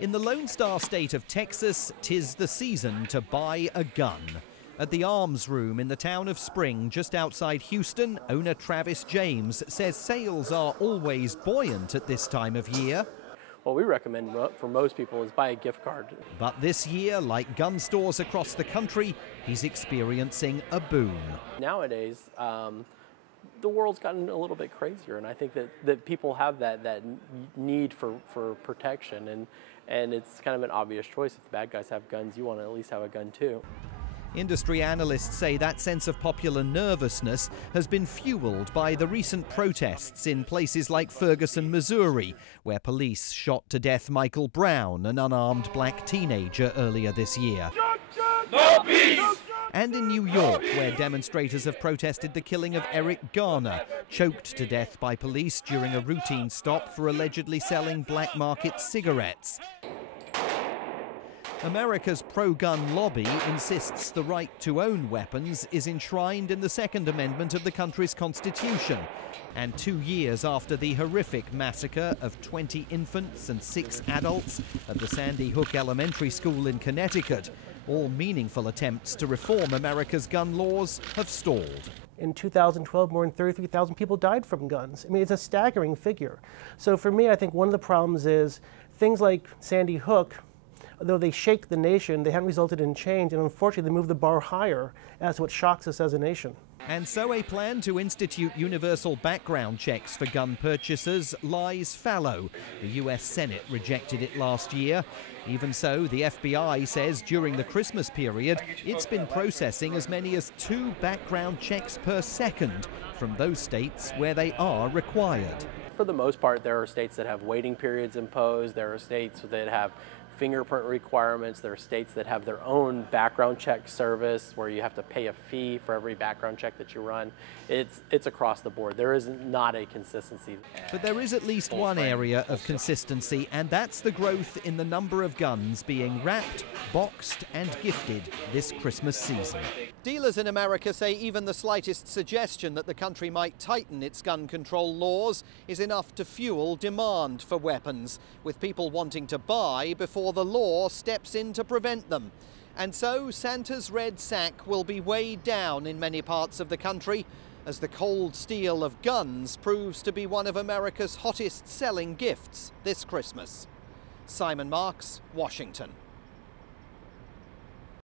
In the Lone Star state of Texas, 'tis the season to buy a gun. At the Arms Room in the town of Spring, just outside Houston, owner Travis James says sales are always buoyant at this time of year. What we recommend for most people is buy a gift card. But this year, like gun stores across the country, he's experiencing a boom. Nowadays, the world's gotten a little bit crazier, and I think that people have that need for protection, and it's kind of an obvious choice. If the bad guys have guns, you want to at least have a gun too. Industry analysts say that sense of popular nervousness has been fueled by the recent protests in places like Ferguson, Missouri, where police shot to death Michael Brown, an unarmed black teenager, earlier this year. No peace! And in New York, where demonstrators have protested the killing of Eric Garner, choked to death by police during a routine stop for allegedly selling black market cigarettes. America's pro-gun lobby insists the right to own weapons is enshrined in the Second Amendment of the country's constitution. And 2 years after the horrific massacre of 20 infants and 6 adults at the Sandy Hook Elementary School in Connecticut, all meaningful attempts to reform America's gun laws have stalled. In 2012, more than 33,000 people died from guns. I mean, it's a staggering figure. So for me, I think one of the problems is things like Sandy Hook, though they shake the nation, they haven't resulted in change, and unfortunately they move the bar higher as to what shocks us as a nation. And so a plan to institute universal background checks for gun purchasers lies fallow. The US Senate rejected it last year. Even so, the FBI says during the Christmas period, it's been processing as many as 2 background checks per second from those states where they are required. For the most part, there are states that have waiting periods imposed. There are states that have fingerprint requirements. There are states that have their own background check service where you have to pay a fee for every background check that you run. It's across the board. There is not a consistency. But there is at least one area of consistency, and that's the growth in the number of guns being wrapped, boxed and gifted this Christmas season. Dealers in America say even the slightest suggestion that the country might tighten its gun control laws is enough to fuel demand for weapons, with people wanting to buy before the law steps in to prevent them. And so Santa's red sack will be weighed down in many parts of the country as the cold steel of guns proves to be one of America's hottest selling gifts this Christmas. Simon Marks, Washington.